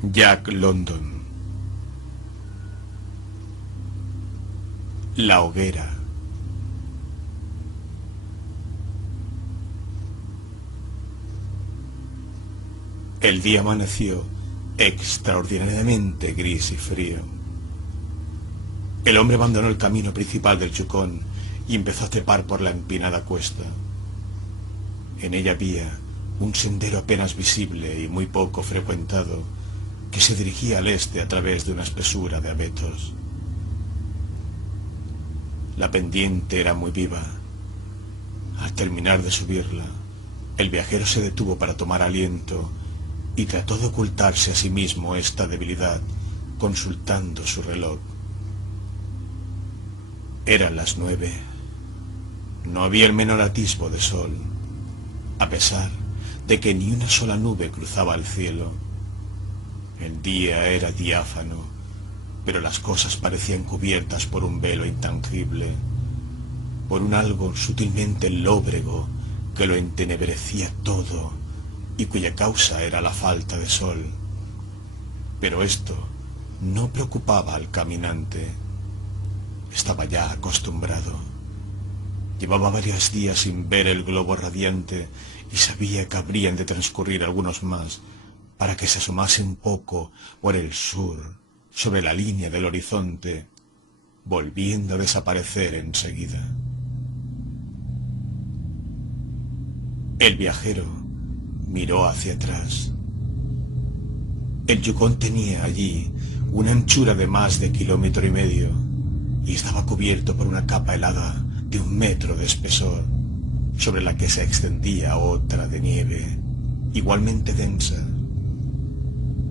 Jack London. La hoguera. El día amaneció extraordinariamente gris y frío. El hombre abandonó el camino principal del Yukón y empezó a trepar por la empinada cuesta. En ella había un sendero apenas visible y muy poco frecuentado que se dirigía al este a través de una espesura de abetos. La pendiente era muy viva. Al terminar de subirla, el viajero se detuvo para tomar aliento y trató de ocultarse a sí mismo esta debilidad consultando su reloj. Eran las 9. No había el menor atisbo de sol, a pesar de que ni una sola nube cruzaba el cielo. El día era diáfano, pero las cosas parecían cubiertas por un velo intangible, por un algo sutilmente lóbrego que lo entenebrecía todo y cuya causa era la falta de sol. Pero esto no preocupaba al caminante. Estaba ya acostumbrado. Llevaba varios días sin ver el globo radiante y sabía que habrían de transcurrir algunos más para que se asomase un poco por el sur, sobre la línea del horizonte, volviendo a desaparecer enseguida. El viajero miró hacia atrás. El Yukón tenía allí una anchura de más de 1,5 kilómetros y estaba cubierto por una capa helada de 1 metro de espesor, sobre la que se extendía otra de nieve, igualmente densa.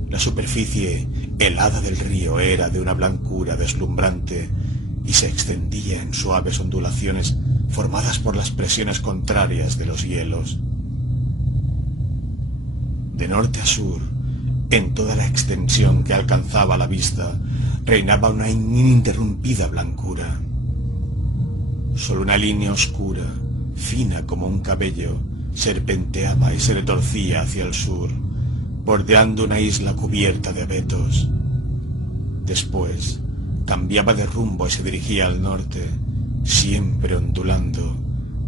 La superficie helada del río era de una blancura deslumbrante y se extendía en suaves ondulaciones formadas por las presiones contrarias de los hielos. De norte a sur, en toda la extensión que alcanzaba la vista, reinaba una ininterrumpida blancura. Solo una línea oscura, fina como un cabello, serpenteaba y se retorcía hacia el sur, bordeando una isla cubierta de abetos. Después, cambiaba de rumbo y se dirigía al norte, siempre ondulando,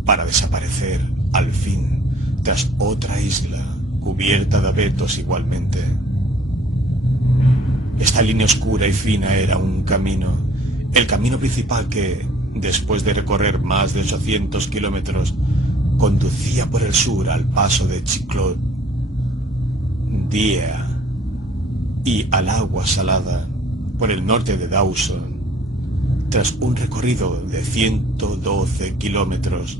para desaparecer, al fin, tras otra isla, cubierta de abetos igualmente. Esta línea oscura y fina era un camino, el camino principal que, después de recorrer más de 800 kilómetros, conducía por el sur al paso de Chiclot, Día y al agua salada por el norte de Dawson. Tras un recorrido de 112 kilómetros,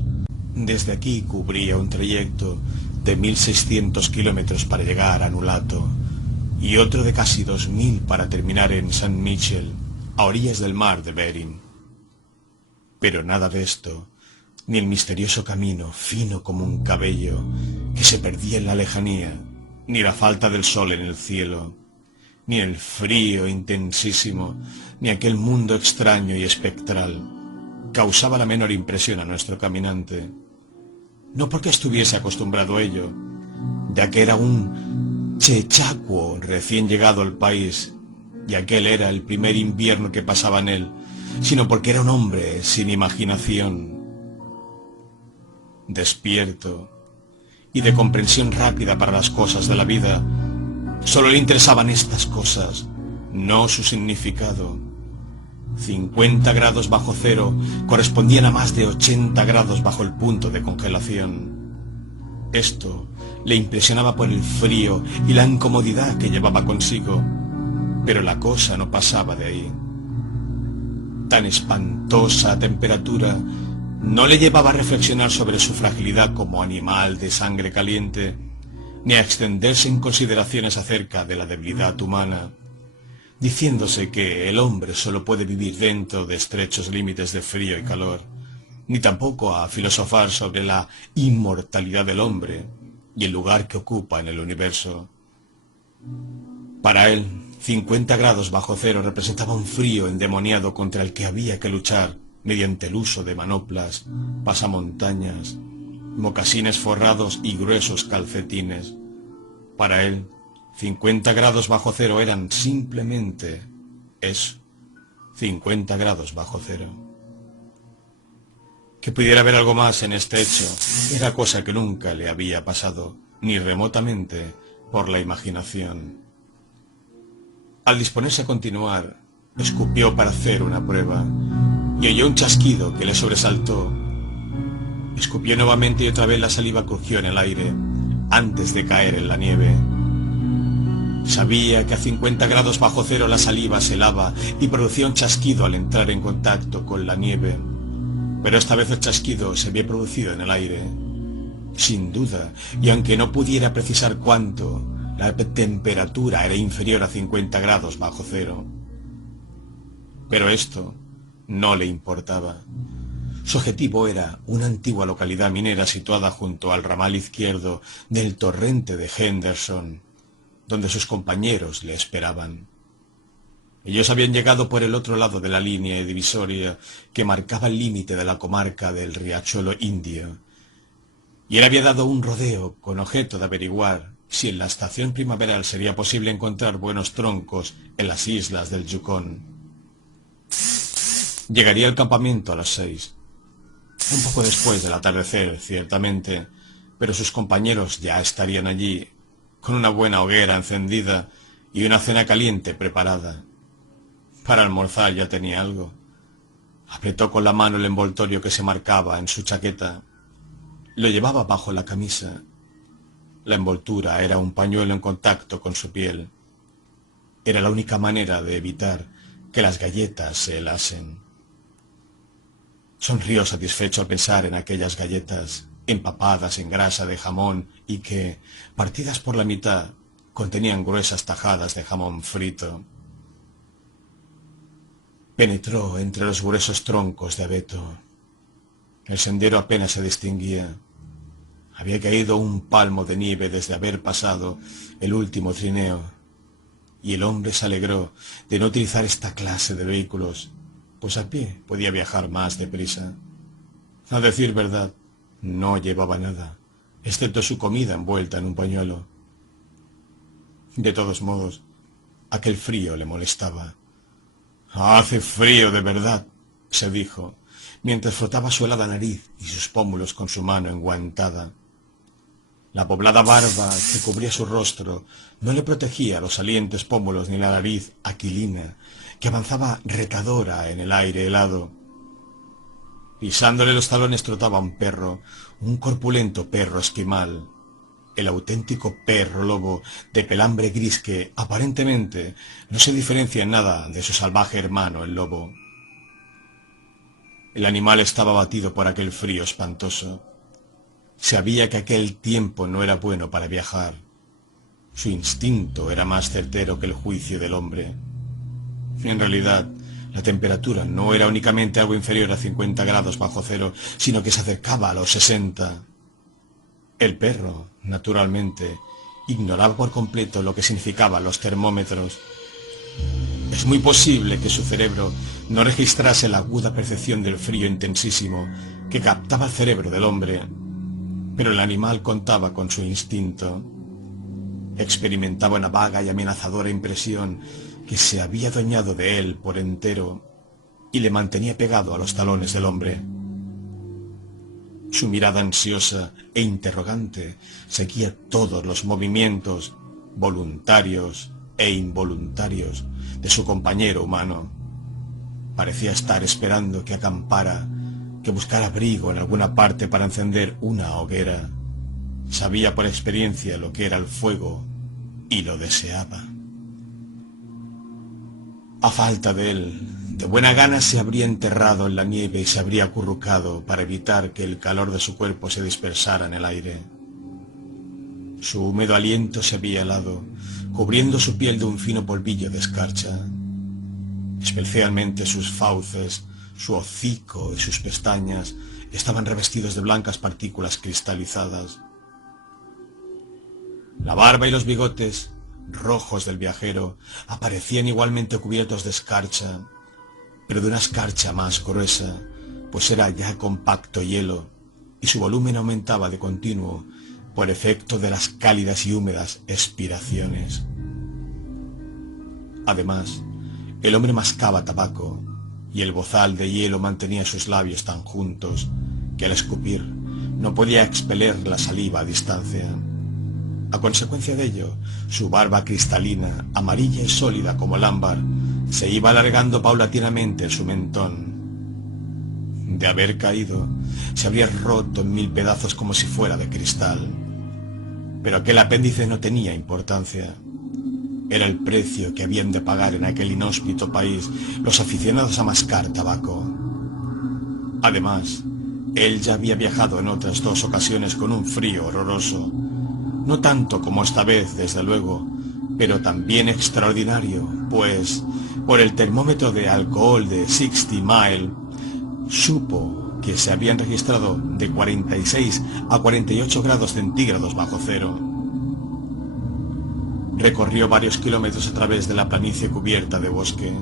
desde aquí cubría un trayecto de 1.600 kilómetros para llegar a Nulato y otro de casi 2.000 para terminar en Saint Michel, a orillas del mar de Bering. Pero nada de esto, ni el misterioso camino fino como un cabello que se perdía en la lejanía, ni la falta del sol en el cielo, ni el frío intensísimo, ni aquel mundo extraño y espectral, causaba la menor impresión a nuestro caminante. No porque estuviese acostumbrado a ello, ya que era un chechacuo recién llegado al país, y aquel era el primer invierno que pasaba en él, sino porque era un hombre sin imaginación, despierto y de comprensión rápida para las cosas de la vida. Solo le interesaban estas cosas, no su significado. 50 grados bajo cero correspondían a más de 80 grados bajo el punto de congelación. Esto le impresionaba por el frío y la incomodidad que llevaba consigo, pero la cosa no pasaba de ahí. Tan espantosa temperatura no le llevaba a reflexionar sobre su fragilidad como animal de sangre caliente, ni a extenderse en consideraciones acerca de la debilidad humana, diciéndose que el hombre solo puede vivir dentro de estrechos límites de frío y calor, ni tampoco a filosofar sobre la inmortalidad del hombre y el lugar que ocupa en el universo. Para él, 50 grados bajo cero representaba un frío endemoniado contra el que había que luchar mediante el uso de manoplas, pasamontañas, mocasines forrados y gruesos calcetines. Para él, 50 grados bajo cero eran simplemente eso, 50 grados bajo cero. Que pudiera haber algo más en este hecho era cosa que nunca le había pasado, ni remotamente, por la imaginación. Al disponerse a continuar, escupió para hacer una prueba, y oyó un chasquido que le sobresaltó. Escupió nuevamente y otra vez la saliva crujió en el aire, antes de caer en la nieve. Sabía que a 50 grados bajo cero la saliva se helaba y producía un chasquido al entrar en contacto con la nieve. Pero esta vez el chasquido se había producido en el aire. Sin duda, y aunque no pudiera precisar cuánto, la temperatura era inferior a 50 grados bajo cero. Pero esto no le importaba. Su objetivo era una antigua localidad minera situada junto al ramal izquierdo del torrente de Henderson, donde sus compañeros le esperaban. Ellos habían llegado por el otro lado de la línea divisoria que marcaba el límite de la comarca del Riachuelo Indio, y él había dado un rodeo con objeto de averiguar si en la estación primaveral sería posible encontrar buenos troncos en las islas del Yukón. Llegaría al campamento a las 6, un poco después del atardecer, ciertamente, pero sus compañeros ya estarían allí, con una buena hoguera encendida y una cena caliente preparada. Para almorzar ya tenía algo. Apretó con la mano el envoltorio que se marcaba en su chaqueta. Lo llevaba bajo la camisa. La envoltura era un pañuelo en contacto con su piel. Era la única manera de evitar que las galletas se helasen. Sonrió satisfecho al pensar en aquellas galletas empapadas en grasa de jamón y que, partidas por la mitad, contenían gruesas tajadas de jamón frito. Penetró entre los gruesos troncos de abeto. El sendero apenas se distinguía. Había caído un palmo de nieve desde haber pasado el último trineo, y el hombre se alegró de no utilizar esta clase de vehículos, pues a pie podía viajar más deprisa. A decir verdad, no llevaba nada, excepto su comida envuelta en un pañuelo. De todos modos, aquel frío le molestaba. «Hace frío de verdad», se dijo, mientras frotaba su helada nariz y sus pómulos con su mano enguantada. La poblada barba que cubría su rostro no le protegía los salientes pómulos ni la nariz aquilina, que avanzaba retadora en el aire helado. Pisándole los talones trotaba un perro, un corpulento perro esquimal, el auténtico perro lobo de pelambre gris que, aparentemente, no se diferencia en nada de su salvaje hermano el lobo. El animal estaba abatido por aquel frío espantoso. Sabía que aquel tiempo no era bueno para viajar. Su instinto era más certero que el juicio del hombre. En realidad, la temperatura no era únicamente algo inferior a 50 grados bajo cero, sino que se acercaba a los 60. El perro, naturalmente, ignoraba por completo lo que significaban los termómetros. Es muy posible que su cerebro no registrase la aguda percepción del frío intensísimo que captaba el cerebro del hombre, pero el animal contaba con su instinto. Experimentaba una vaga y amenazadora impresión que se había adueñado de él por entero y le mantenía pegado a los talones del hombre. Su mirada ansiosa e interrogante seguía todos los movimientos, voluntarios e involuntarios, de su compañero humano. Parecía estar esperando que acampara, que buscara abrigo en alguna parte para encender una hoguera. Sabía por experiencia lo que era el fuego y lo deseaba. A falta de él, de buena gana se habría enterrado en la nieve y se habría acurrucado para evitar que el calor de su cuerpo se dispersara en el aire. Su húmedo aliento se había helado, cubriendo su piel de un fino polvillo de escarcha. Especialmente sus fauces, su hocico y sus pestañas estaban revestidos de blancas partículas cristalizadas. La barba y los bigotes rojos del viajero aparecían igualmente cubiertos de escarcha, pero de una escarcha más gruesa, pues era ya compacto hielo, y su volumen aumentaba de continuo por efecto de las cálidas y húmedas expiraciones. Además, el hombre mascaba tabaco y el bozal de hielo mantenía sus labios tan juntos que al escupir no podía expeler la saliva a distancia. A consecuencia de ello, su barba cristalina, amarilla y sólida como el ámbar, se iba alargando paulatinamente en su mentón. De haber caído, se habría roto en 1000 pedazos como si fuera de cristal. Pero aquel apéndice no tenía importancia. Era el precio que habían de pagar en aquel inhóspito país los aficionados a mascar tabaco. Además, él ya había viajado en otras 2 ocasiones con un frío horroroso, no tanto como esta vez, desde luego, pero también extraordinario, pues por el termómetro de alcohol de 60 Mile supo que se habían registrado de 46 a 48 grados centígrados bajo cero. Recorrió varios kilómetros a través de la planicie cubierta de bosque.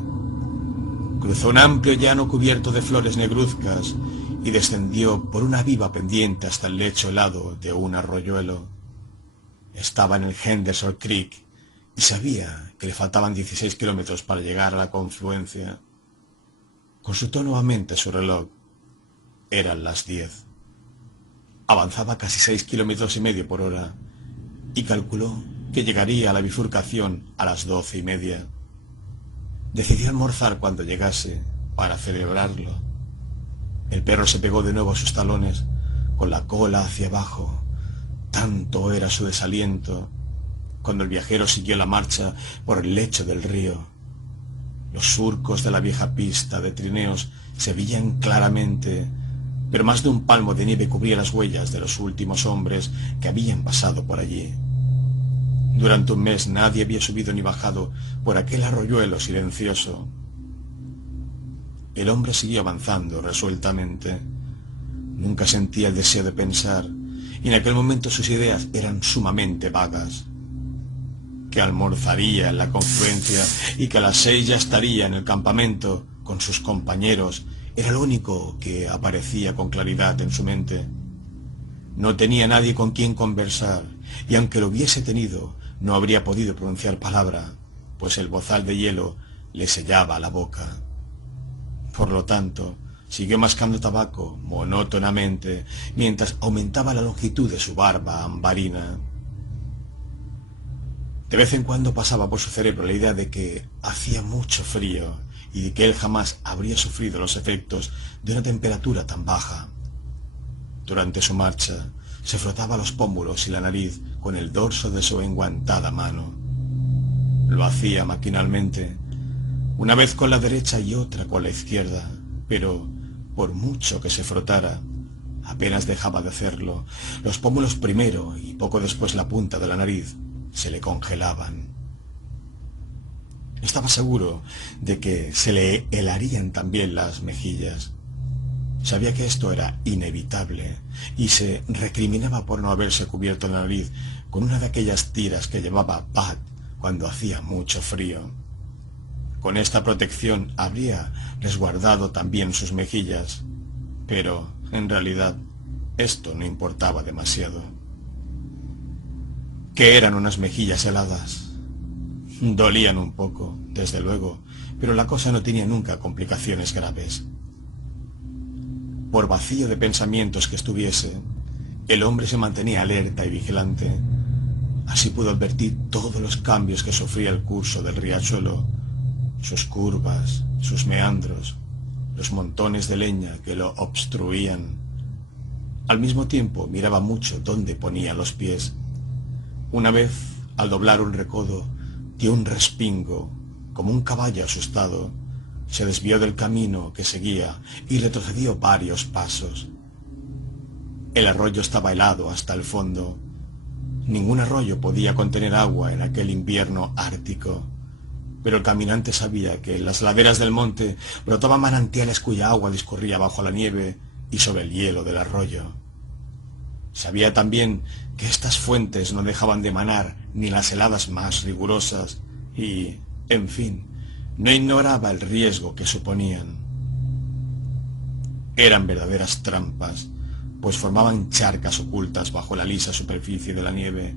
Cruzó un amplio llano cubierto de flores negruzcas y descendió por una viva pendiente hasta el lecho helado de un arroyuelo. Estaba en el Henderson Creek y sabía que le faltaban 16 kilómetros para llegar a la confluencia. Consultó nuevamente su reloj. Eran las 10. Avanzaba casi 6,5 kilómetros por hora y calculó que llegaría a la bifurcación a las 12:30. Decidió almorzar cuando llegase para celebrarlo. El perro se pegó de nuevo a sus talones, con la cola hacia abajo. Tanto era su desaliento cuando el viajero siguió la marcha por el lecho del río. Los surcos de la vieja pista de trineos se veían claramente, pero más de un palmo de nieve cubría las huellas de los últimos hombres que habían pasado por allí. Durante un mes nadie había subido ni bajado por aquel arroyuelo silencioso. El hombre siguió avanzando resueltamente. Nunca sentía el deseo de pensar, y en aquel momento sus ideas eran sumamente vagas. Que almorzaría en la confluencia y que a las 6 ya estaría en el campamento con sus compañeros era lo único que aparecía con claridad en su mente. No tenía nadie con quien conversar, y aunque lo hubiese tenido, no habría podido pronunciar palabra, pues el bozal de hielo le sellaba la boca. Por lo tanto, siguió mascando tabaco monótonamente, mientras aumentaba la longitud de su barba ambarina. De vez en cuando pasaba por su cerebro la idea de que hacía mucho frío y de que él jamás habría sufrido los efectos de una temperatura tan baja. Durante su marcha, se frotaba los pómulos y la nariz con el dorso de su enguantada mano. Lo hacía maquinalmente, una vez con la derecha y otra con la izquierda, pero por mucho que se frotara, apenas dejaba de hacerlo. Los pómulos primero y poco después la punta de la nariz se le congelaban. Estaba seguro de que se le helarían también las mejillas. Sabía que esto era inevitable y se recriminaba por no haberse cubierto la nariz con una de aquellas tiras que llevaba Pat cuando hacía mucho frío. Con esta protección habría resguardado también sus mejillas, pero en realidad esto no importaba demasiado. ¿Qué eran unas mejillas heladas? Dolían un poco, desde luego, pero la cosa no tenía nunca complicaciones graves. Por vacío de pensamientos que estuviese, el hombre se mantenía alerta y vigilante. Así pudo advertir todos los cambios que sufría el curso del riachuelo, sus curvas, sus meandros, los montones de leña que lo obstruían. Al mismo tiempo miraba mucho dónde ponía los pies. Una vez, al doblar un recodo, dio un respingo, como un caballo asustado. Se desvió del camino que seguía y retrocedió varios pasos. El arroyo estaba helado hasta el fondo. Ningún arroyo podía contener agua en aquel invierno ártico, pero el caminante sabía que en las laderas del monte brotaban manantiales cuya agua discurría bajo la nieve y sobre el hielo del arroyo. Sabía también que estas fuentes no dejaban de manar ni las heladas más rigurosas y, en fin, no ignoraba el riesgo que suponían. Eran verdaderas trampas, pues formaban charcas ocultas bajo la lisa superficie de la nieve.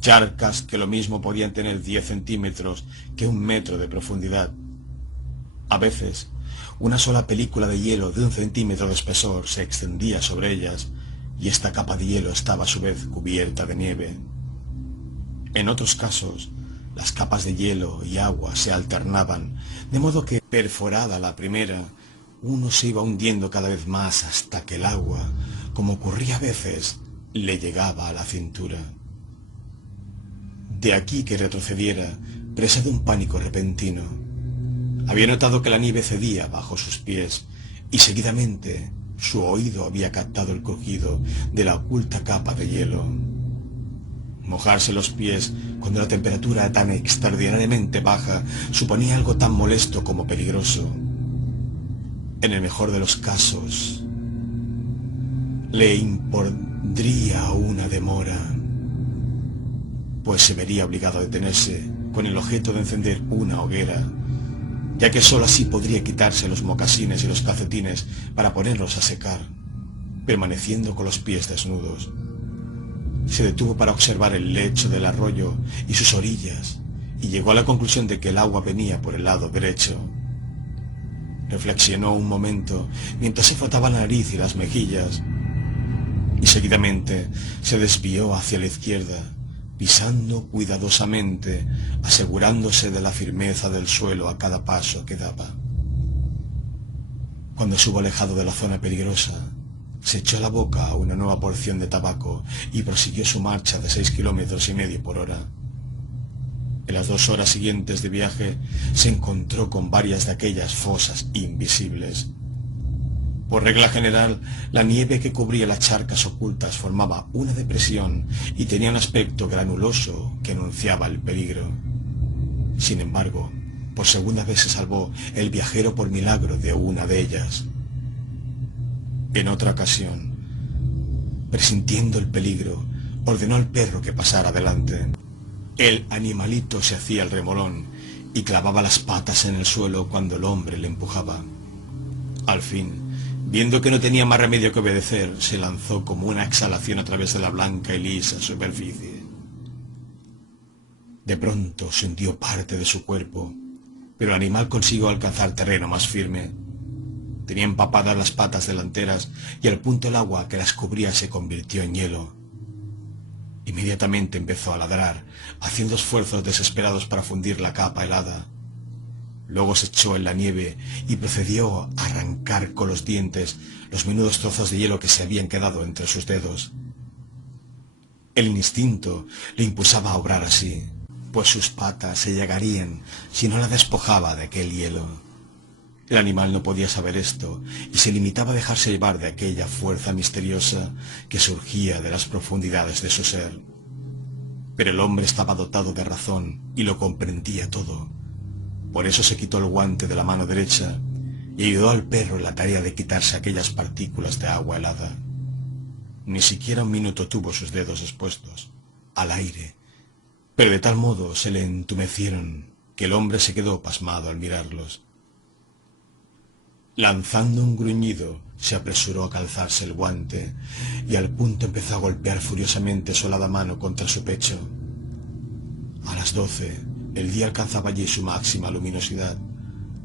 charcas que lo mismo podían tener 10 centímetros que 1 metro de profundidad. A veces, una sola película de hielo de 1 centímetro de espesor se extendía sobre ellas, y esta capa de hielo estaba a su vez cubierta de nieve. En otros casos, las capas de hielo y agua se alternaban, de modo que, perforada la primera, uno se iba hundiendo cada vez más hasta que el agua, como ocurría a veces, le llegaba a la cintura. De aquí que retrocediera, presa de un pánico repentino. Había notado que la nieve cedía bajo sus pies, y seguidamente su oído había captado el crujido de la oculta capa de hielo. Mojarse los pies cuando la temperatura era tan extraordinariamente baja suponía algo tan molesto como peligroso. En el mejor de los casos, le impondría una demora, pues se vería obligado a detenerse con el objeto de encender una hoguera, ya que sólo así podría quitarse los mocasines y los calcetines para ponerlos a secar, permaneciendo con los pies desnudos. Se detuvo para observar el lecho del arroyo y sus orillas, y llegó a la conclusión de que el agua venía por el lado derecho. Reflexionó un momento mientras se frotaba la nariz y las mejillas, y seguidamente se desvió hacia la izquierda, pisando cuidadosamente, asegurándose de la firmeza del suelo a cada paso que daba. Cuando estuvo alejado de la zona peligrosa, se echó a la boca una nueva porción de tabaco y prosiguió su marcha de 6,5 kilómetros por hora. En las 2 horas siguientes de viaje se encontró con varias de aquellas fosas invisibles. Por regla general, la nieve que cubría las charcas ocultas formaba una depresión y tenía un aspecto granuloso que anunciaba el peligro. Sin embargo, por segunda vez se salvó el viajero por milagro de una de ellas. En otra ocasión, presintiendo el peligro, ordenó al perro que pasara adelante. El animalito se hacía el remolón y clavaba las patas en el suelo cuando el hombre le empujaba. Al fin, viendo que no tenía más remedio que obedecer, se lanzó como una exhalación a través de la blanca y lisa superficie. De pronto se hundió parte de su cuerpo, pero el animal consiguió alcanzar terreno más firme. Tenía empapadas las patas delanteras y al punto el agua que las cubría se convirtió en hielo. Inmediatamente empezó a ladrar, haciendo esfuerzos desesperados para fundir la capa helada. Luego se echó en la nieve y procedió a arrancar con los dientes los menudos trozos de hielo que se habían quedado entre sus dedos. El instinto le impulsaba a obrar así, pues sus patas se llegarían si no la despojaba de aquel hielo. El animal no podía saber esto y se limitaba a dejarse llevar de aquella fuerza misteriosa que surgía de las profundidades de su ser. Pero el hombre estaba dotado de razón y lo comprendía todo. Por eso se quitó el guante de la mano derecha y ayudó al perro en la tarea de quitarse aquellas partículas de agua helada. Ni siquiera un minuto tuvo sus dedos expuestos al aire, pero de tal modo se le entumecieron que el hombre se quedó pasmado al mirarlos. Lanzando un gruñido, se apresuró a calzarse el guante y al punto empezó a golpear furiosamente su helada mano contra su pecho. A las 12, el día alcanzaba allí su máxima luminosidad,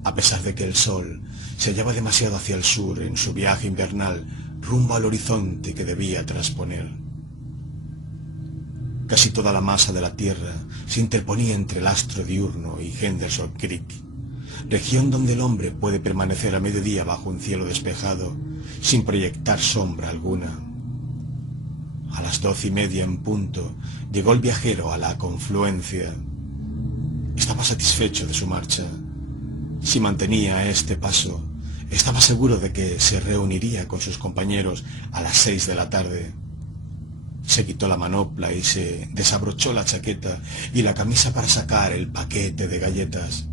a pesar de que el sol se hallaba demasiado hacia el sur en su viaje invernal rumbo al horizonte que debía trasponer. Casi toda la masa de la Tierra se interponía entre el astro diurno y Henderson Creek, región donde el hombre puede permanecer a mediodía bajo un cielo despejado, sin proyectar sombra alguna. A las 12:30 en punto, llegó el viajero a la confluencia. Estaba satisfecho de su marcha. Si mantenía este paso, estaba seguro de que se reuniría con sus compañeros a las 6 de la tarde. Se quitó la manopla y se desabrochó la chaqueta y la camisa para sacar el paquete de galletas.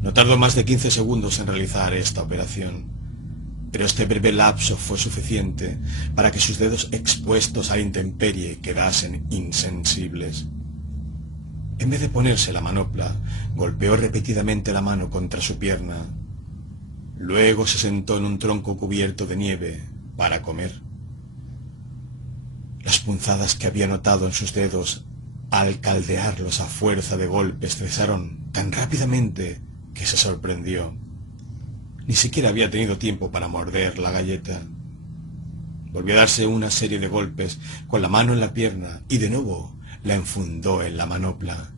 No tardó más de 15 segundos en realizar esta operación, pero este breve lapso fue suficiente para que sus dedos expuestos a la intemperie quedasen insensibles. En vez de ponerse la manopla, golpeó repetidamente la mano contra su pierna. Luego se sentó en un tronco cubierto de nieve para comer. La Las punzadas que había notado en sus dedos al caldearlos a fuerza de golpes cesaron tan rápidamente que se sorprendió. Ni siquiera había tenido tiempo para morder la galleta. Volvió a darse una serie de golpes con la mano en la pierna y de nuevo la enfundó en la manopla,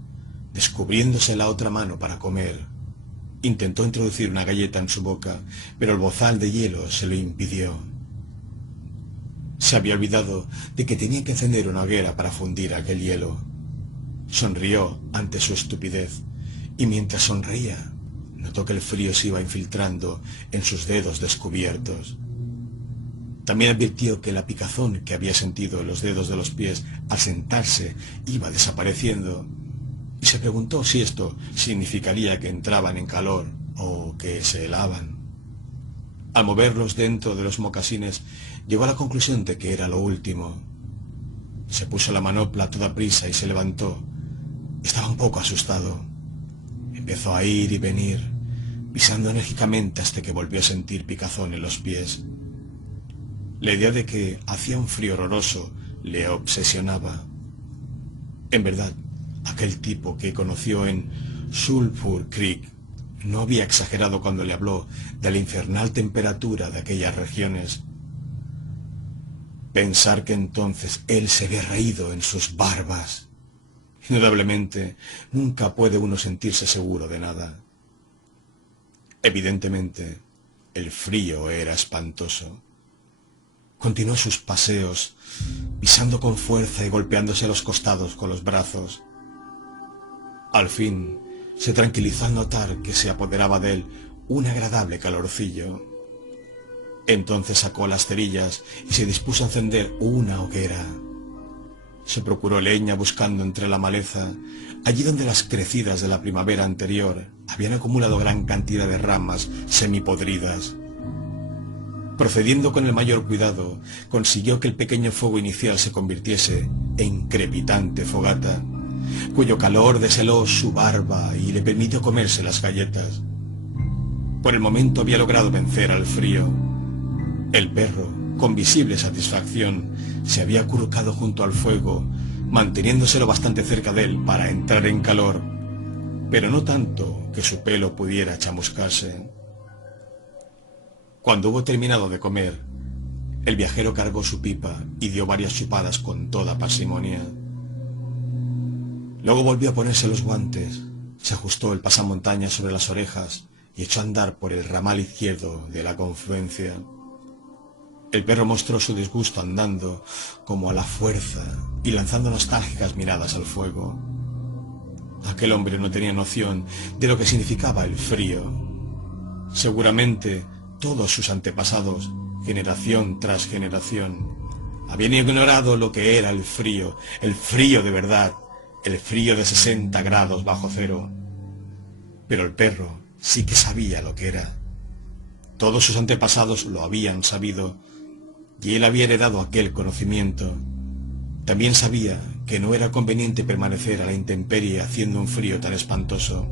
descubriéndose la otra mano para comer. Intentó introducir una galleta en su boca, pero el bozal de hielo se lo impidió. Se había olvidado de que tenía que encender una hoguera para fundir aquel hielo. Sonrió ante su estupidez, y mientras sonreía, notó que el frío se iba infiltrando en sus dedos descubiertos. También advirtió que la picazón que había sentido en los dedos de los pies al sentarse iba desapareciendo, y se preguntó si esto significaría que entraban en calor o que se helaban. Al moverlos dentro de los mocasines, llegó a la conclusión de que era lo último. Se puso la manopla a toda prisa y se levantó. Estaba un poco asustado. Empezó a ir y venir, pisando enérgicamente hasta que volvió a sentir picazón en los pies. La idea de que hacía un frío horroroso le obsesionaba. En verdad, aquel tipo que conoció en Sulphur Creek no había exagerado cuando le habló de la infernal temperatura de aquellas regiones. Pensar que entonces él se había reído en sus barbas. Indudablemente, nunca puede uno sentirse seguro de nada. Evidentemente, el frío era espantoso. Continuó sus paseos, pisando con fuerza y golpeándose los costados con los brazos. Al fin, se tranquilizó al notar que se apoderaba de él un agradable calorcillo. Entonces sacó las cerillas y se dispuso a encender una hoguera. Se procuró leña buscando entre la maleza, allí donde las crecidas de la primavera anterior habían acumulado gran cantidad de ramas semipodridas. Procediendo con el mayor cuidado, consiguió que el pequeño fuego inicial se convirtiese en crepitante fogata, cuyo calor desheló su barba y le permitió comerse las galletas. Por el momento había logrado vencer al frío. El perro, con visible satisfacción, se había acurrucado junto al fuego, manteniéndoselo bastante cerca de él para entrar en calor, pero no tanto que su pelo pudiera chamuscarse. Cuando hubo terminado de comer, el viajero cargó su pipa y dio varias chupadas con toda parsimonia. Luego volvió a ponerse los guantes, se ajustó el pasamontañas sobre las orejas y echó a andar por el ramal izquierdo de la confluencia. El perro mostró su disgusto andando como a la fuerza y lanzando nostálgicas miradas al fuego. Aquel hombre no tenía noción de lo que significaba el frío. Seguramente todos sus antepasados, generación tras generación, habían ignorado lo que era el frío de verdad, el frío de 60 grados bajo cero. Pero el perro sí que sabía lo que era. Todos sus antepasados lo habían sabido, y él había heredado aquel conocimiento. También sabía que no era conveniente permanecer a la intemperie haciendo un frío tan espantoso.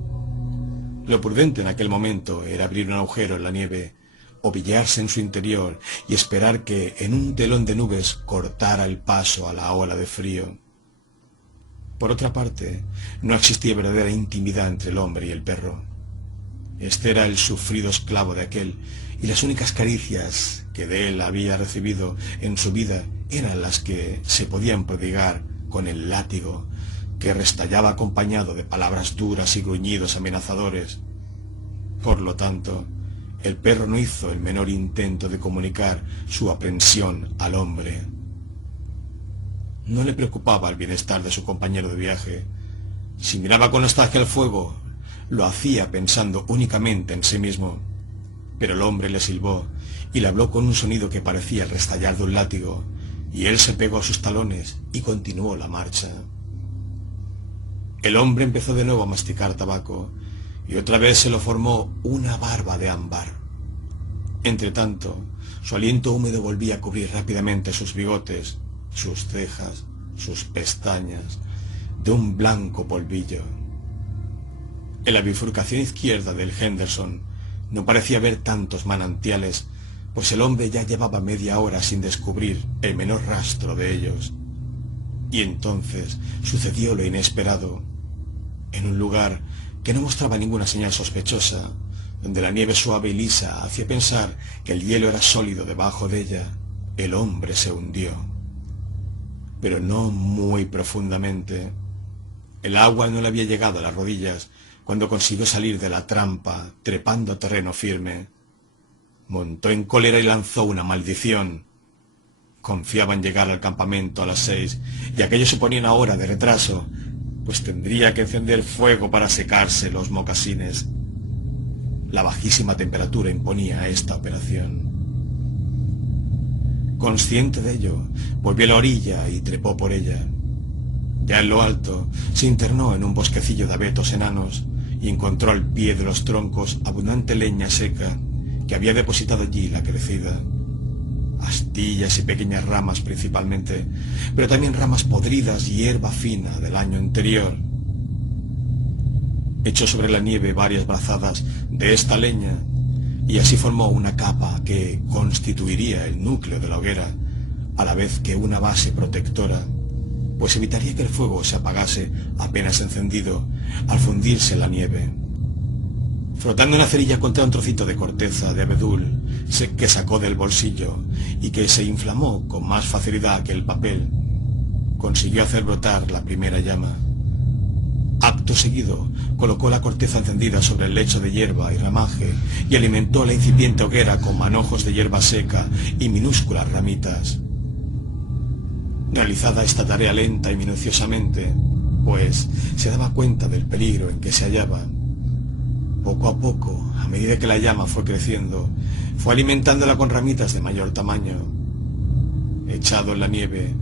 Lo prudente en aquel momento era abrir un agujero en la nieve, ovillarse en su interior y esperar que en un telón de nubes cortara el paso a la ola de frío. Por otra parte, no existía verdadera intimidad entre el hombre y el perro. Este era el sufrido esclavo de aquel, y las únicas caricias que de él había recibido en su vida eran las que se podían prodigar con el látigo, que restallaba acompañado de palabras duras y gruñidos amenazadores. Por lo tanto, el perro no hizo el menor intento de comunicar su aprensión al hombre. No le preocupaba el bienestar de su compañero de viaje. Si miraba con nostalgia al fuego, lo hacía pensando únicamente en sí mismo. Pero el hombre le silbó y le habló con un sonido que parecía el restallar de un látigo, y él se pegó a sus talones y continuó la marcha. El hombre empezó de nuevo a masticar tabaco, y otra vez se lo formó una barba de ámbar. Entretanto, su aliento húmedo volvía a cubrir rápidamente sus bigotes, sus cejas, sus pestañas, de un blanco polvillo. En la bifurcación izquierda del Henderson no parecía haber tantos manantiales, pues el hombre ya llevaba media hora sin descubrir el menor rastro de ellos. Y entonces sucedió lo inesperado. En un lugar que no mostraba ninguna señal sospechosa, donde la nieve suave y lisa hacía pensar que el hielo era sólido debajo de ella, el hombre se hundió. Pero no muy profundamente. El agua no le había llegado a las rodillas cuando consiguió salir de la trampa, trepando a terreno firme. Montó en cólera y lanzó una maldición. Confiaba en llegar al campamento a las 6, y aquello suponía una hora de retraso, pues tendría que encender fuego para secarse los mocasines. La bajísima temperatura imponía esta operación. Consciente de ello, volvió a la orilla y trepó por ella. Ya en lo alto, se internó en un bosquecillo de abetos enanos y encontró al pie de los troncos abundante leña seca que había depositado allí la crecida. Astillas y pequeñas ramas principalmente, pero también ramas podridas y hierba fina del año anterior. Echó sobre la nieve varias brazadas de esta leña y así formó una capa que constituiría el núcleo de la hoguera, a la vez que una base protectora, pues evitaría que el fuego se apagase apenas encendido al fundirse en la nieve. Frotando una cerilla contra un trocito de corteza de abedul que sacó del bolsillo y que se inflamó con más facilidad que el papel, consiguió hacer brotar la primera llama. Acto seguido, colocó la corteza encendida sobre el lecho de hierba y ramaje y alimentó la incipiente hoguera con manojos de hierba seca y minúsculas ramitas. Realizada esta tarea lenta y minuciosamente, pues se daba cuenta del peligro en que se hallaba, poco a poco, a medida que la llama fue creciendo, fue alimentándola con ramitas de mayor tamaño. Echado en la nieve,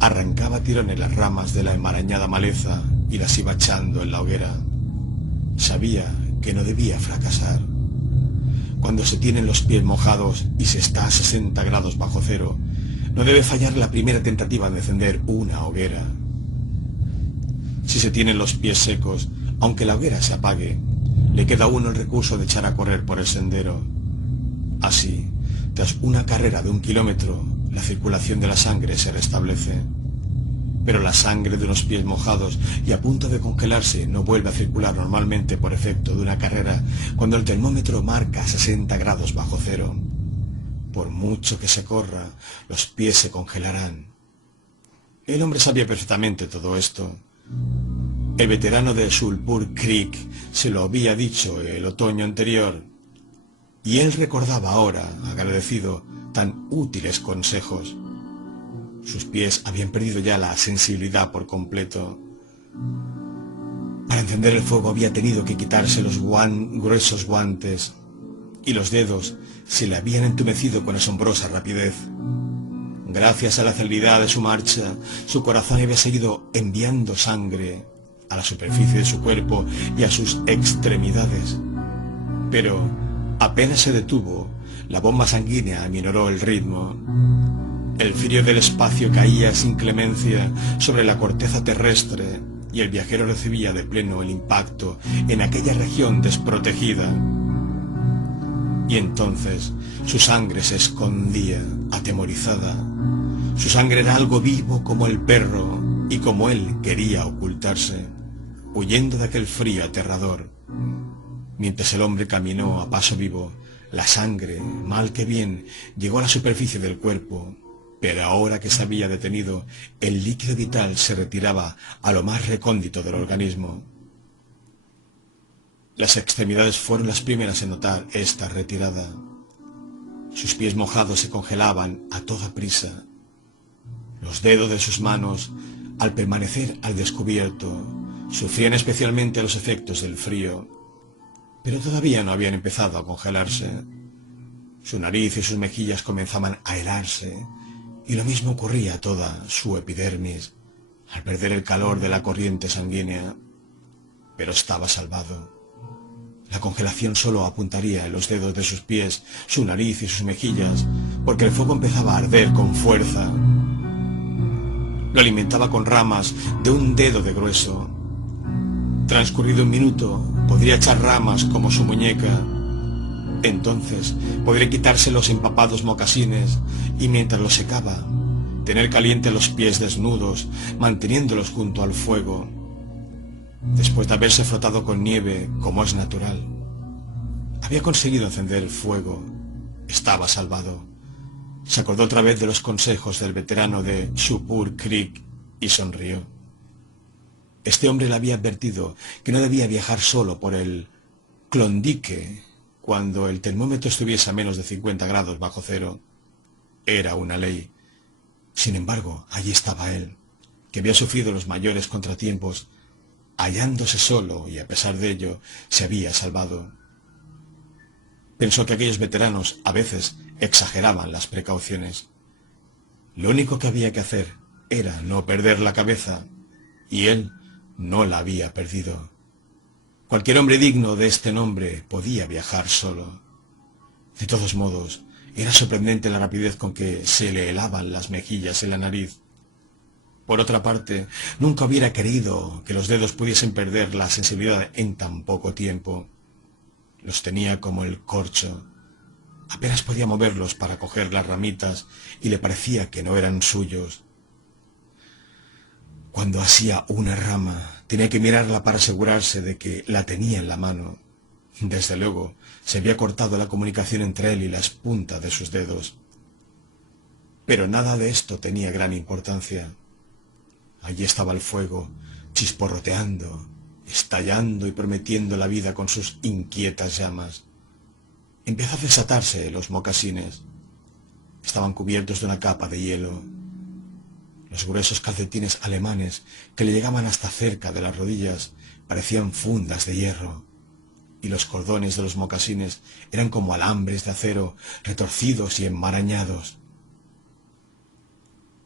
arrancaba a tirones las ramas de la enmarañada maleza y las iba echando en la hoguera. Sabía que no debía fracasar. Cuando se tienen los pies mojados y se está a 60 grados bajo cero, no debe fallar la primera tentativa de encender una hoguera. Si se tienen los pies secos, aunque la hoguera se apague, le queda a uno el recurso de echar a correr por el sendero. Así, tras una carrera de 1 kilómetro, la circulación de la sangre se restablece. Pero la sangre de unos pies mojados y a punto de congelarse no vuelve a circular normalmente por efecto de una carrera cuando el termómetro marca 60 grados bajo cero. Por mucho que se corra, los pies se congelarán. El hombre sabía perfectamente todo esto. El veterano de Sulphur Creek se lo había dicho el otoño anterior, y él recordaba ahora, agradecido, tan útiles consejos. Sus pies habían perdido ya la sensibilidad por completo. Para encender el fuego había tenido que quitarse los gruesos guantes, y los dedos se le habían entumecido con asombrosa rapidez. Gracias a la celeridad de su marcha, su corazón había seguido enviando sangre a la superficie de su cuerpo y a sus extremidades. Pero apenas se detuvo, la bomba sanguínea aminoró el ritmo. El frío del espacio caía sin clemencia sobre la corteza terrestre y el viajero recibía de pleno el impacto en aquella región desprotegida. Y entonces su sangre se escondía, atemorizada. Su sangre era algo vivo como el perro y como él quería ocultarse, huyendo de aquel frío aterrador. Mientras el hombre caminó a paso vivo, la sangre, mal que bien, llegó a la superficie del cuerpo, pero ahora que se había detenido, el líquido vital se retiraba a lo más recóndito del organismo. Las extremidades fueron las primeras en notar esta retirada. Sus pies mojados se congelaban a toda prisa. Los dedos de sus manos, al permanecer al descubierto, sufrían especialmente los efectos del frío, pero todavía no habían empezado a congelarse. Su nariz y sus mejillas comenzaban a helarse, y lo mismo ocurría a toda su epidermis, al perder el calor de la corriente sanguínea. Pero estaba salvado. La congelación solo apuntaría en los dedos de sus pies, su nariz y sus mejillas, porque el fuego empezaba a arder con fuerza. Lo alimentaba con ramas de 1 dedo de grueso. Transcurrido 1 minuto, podría echar ramas como su muñeca. Entonces podría quitarse los empapados mocasines y mientras los secaba, tener caliente los pies desnudos, manteniéndolos junto al fuego, después de haberse frotado con nieve, como es natural. Había conseguido encender el fuego, estaba salvado. Se acordó otra vez de los consejos del veterano de Shupur Creek y sonrió. Este hombre le había advertido que no debía viajar solo por el Klondike cuando el termómetro estuviese a menos de 50 grados bajo cero. Era una ley. Sin embargo, allí estaba él, que había sufrido los mayores contratiempos, hallándose solo y a pesar de ello se había salvado. Pensó que aquellos veteranos a veces exageraban las precauciones. Lo único que había que hacer era no perder la cabeza, y él no la había perdido. Cualquier hombre digno de este nombre podía viajar solo. De todos modos, era sorprendente la rapidez con que se le helaban las mejillas y la nariz. Por otra parte, nunca hubiera querido que los dedos pudiesen perder la sensibilidad en tan poco tiempo. Los tenía como el corcho. Apenas podía moverlos para coger las ramitas y le parecía que no eran suyos. Cuando asía una rama, tenía que mirarla para asegurarse de que la tenía en la mano. Desde luego, se había cortado la comunicación entre él y las puntas de sus dedos. Pero nada de esto tenía gran importancia. Allí estaba el fuego, chisporroteando, estallando y prometiendo la vida con sus inquietas llamas. Empezó a desatarse los mocasines. Estaban cubiertos de una capa de hielo. Los gruesos calcetines alemanes, que le llegaban hasta cerca de las rodillas, parecían fundas de hierro, y los cordones de los mocasines eran como alambres de acero, retorcidos y enmarañados.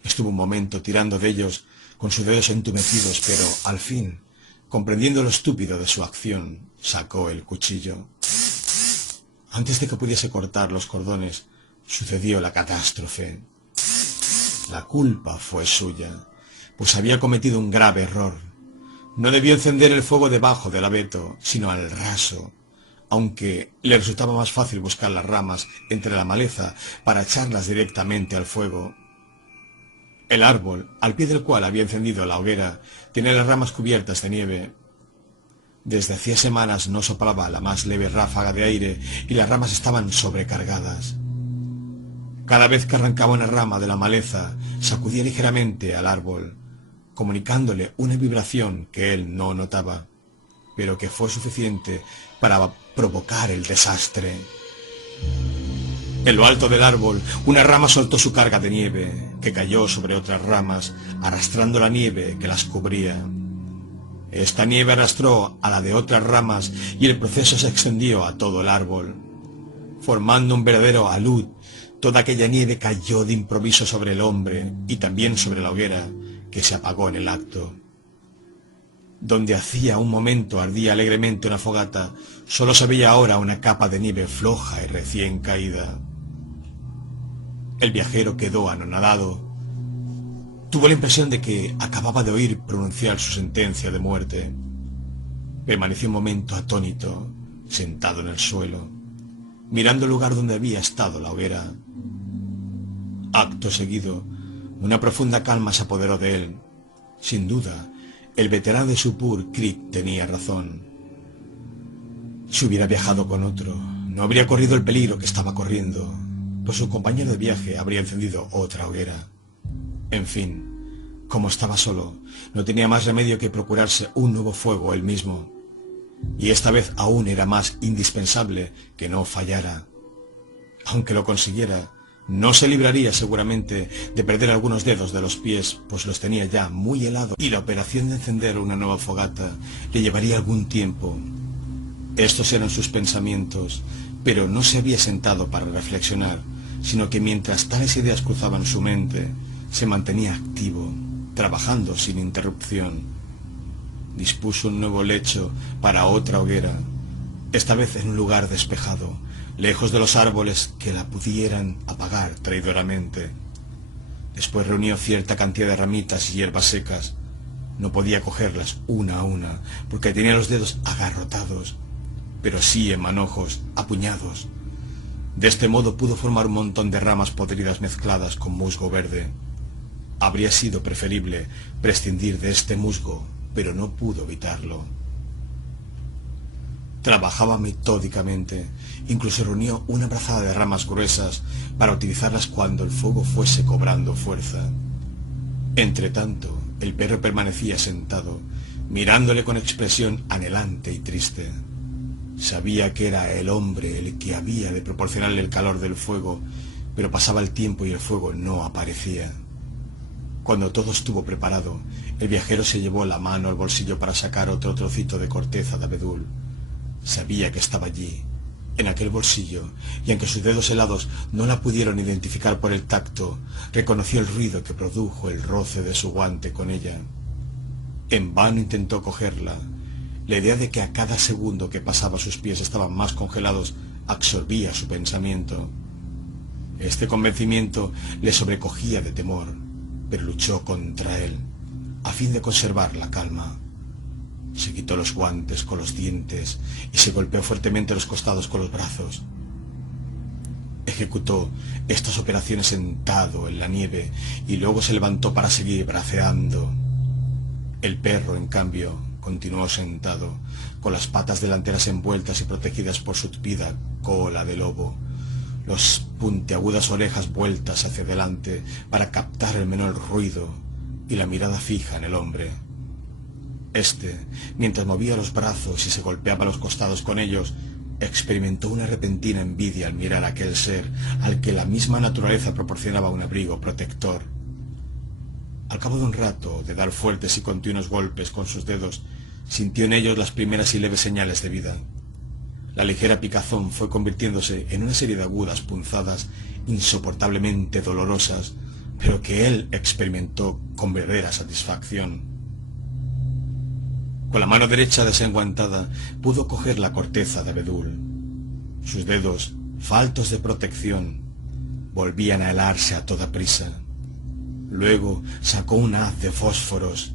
Estuvo un momento tirando de ellos, con sus dedos entumecidos, pero al fin, comprendiendo lo estúpido de su acción, sacó el cuchillo. Antes de que pudiese cortar los cordones, sucedió la catástrofe. La culpa fue suya, pues había cometido un grave error. No debió encender el fuego debajo del abeto, sino al raso, aunque le resultaba más fácil buscar las ramas entre la maleza para echarlas directamente al fuego. El árbol, al pie del cual había encendido la hoguera, tenía las ramas cubiertas de nieve. Desde hacía semanas no soplaba la más leve ráfaga de aire y las ramas estaban sobrecargadas. Cada vez que arrancaba una rama de la maleza, sacudía ligeramente al árbol, comunicándole una vibración que él no notaba, pero que fue suficiente para provocar el desastre. En lo alto del árbol, una rama soltó su carga de nieve, que cayó sobre otras ramas, arrastrando la nieve que las cubría. Esta nieve arrastró a la de otras ramas y el proceso se extendió a todo el árbol. Formando un verdadero alud, toda aquella nieve cayó de improviso sobre el hombre y también sobre la hoguera, que se apagó en el acto. Donde hacía un momento ardía alegremente una fogata, solo se veía ahora una capa de nieve floja y recién caída. El viajero quedó anonadado. Tuvo la impresión de que acababa de oír pronunciar su sentencia de muerte. Permaneció un momento atónito, sentado en el suelo, mirando el lugar donde había estado la hoguera. Acto seguido, una profunda calma se apoderó de él. Sin duda, el veterano de Shupur Creek tenía razón. Si hubiera viajado con otro, no habría corrido el peligro que estaba corriendo, pues su compañero de viaje habría encendido otra hoguera. En fin, como estaba solo, no tenía más remedio que procurarse un nuevo fuego él mismo, y esta vez aún era más indispensable que no fallara. Aunque lo consiguiera, no se libraría seguramente de perder algunos dedos de los pies, pues los tenía ya muy helados, y la operación de encender una nueva fogata le llevaría algún tiempo. Estos eran sus pensamientos, pero no se había sentado para reflexionar, sino que mientras tales ideas cruzaban su mente, se mantenía activo, trabajando sin interrupción. Dispuso un nuevo lecho para otra hoguera, esta vez en un lugar despejado, lejos de los árboles que la pudieran apagar traidoramente. Después reunió cierta cantidad de ramitas y hierbas secas. No podía cogerlas una a una, porque tenía los dedos agarrotados, pero sí en manojos, apuñados. De este modo pudo formar un montón de ramas podridas mezcladas con musgo verde. Habría sido preferible prescindir de este musgo, pero no pudo evitarlo. Trabajaba metódicamente, incluso reunió una brazada de ramas gruesas para utilizarlas cuando el fuego fuese cobrando fuerza. Entretanto, el perro permanecía sentado, mirándole con expresión anhelante y triste. Sabía que era el hombre el que había de proporcionarle el calor del fuego, pero pasaba el tiempo y el fuego no aparecía. Cuando todo estuvo preparado, el viajero se llevó la mano al bolsillo para sacar otro trocito de corteza de abedul. Sabía que estaba allí, en aquel bolsillo, y aunque sus dedos helados no la pudieron identificar por el tacto, reconoció el ruido que produjo el roce de su guante con ella. En vano intentó cogerla. La idea de que a cada segundo que pasaba sus pies estaban más congelados absorbía su pensamiento. Este convencimiento le sobrecogía de temor, pero luchó contra él, a fin de conservar la calma. Se quitó los guantes con los dientes y se golpeó fuertemente los costados con los brazos. Ejecutó estas operaciones sentado en la nieve y luego se levantó para seguir braceando. El perro, en cambio, continuó sentado, con las patas delanteras envueltas y protegidas por su tupida cola de lobo, las puntiagudas orejas vueltas hacia adelante para captar el menor ruido y la mirada fija en el hombre. Este, mientras movía los brazos y se golpeaba los costados con ellos, experimentó una repentina envidia al mirar a aquel ser al que la misma naturaleza proporcionaba un abrigo protector. Al cabo de un rato de dar fuertes y continuos golpes con sus dedos, sintió en ellos las primeras y leves señales de vida. La ligera picazón fue convirtiéndose en una serie de agudas punzadas insoportablemente dolorosas, pero que él experimentó con verdadera satisfacción. Con la mano derecha desenguantada pudo coger la corteza de abedul. Sus dedos, faltos de protección, volvían a helarse a toda prisa. Luego sacó un haz de fósforos,